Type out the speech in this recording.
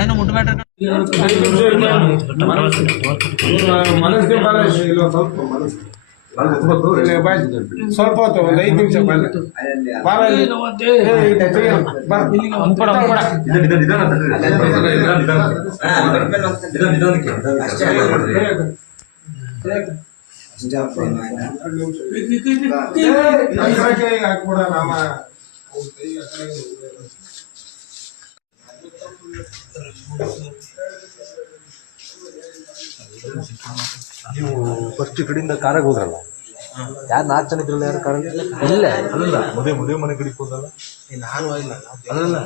ಏನು ಮುಟ್ಬೇಡ ಸ್ವಲ್ಪ ಹೊತ್ತು ಒಂದು 5 ನಿಮಿಷ ಹಾಕ್ಬಿಡ ನಾಮ ನೀವು ಫಸ್ಟ್ ಈ ಕಡೆಯಿಂದ ಕಾರಾಗ ಹೋದ್ರಲ್ಲ, ಯಾರು 4 ಜನ ಇದ್ರಲ್ಲ? ಯಾರು ಕಾರಾಗ? ಇಲ್ಲ ಅಲ್ಲ, ಮದುವೆ ಮನೆ ಕಡೆಗೆ ಹೋದಲ್ಲ ನಾನು ಇಲ್ಲ ಅಲ್ಲ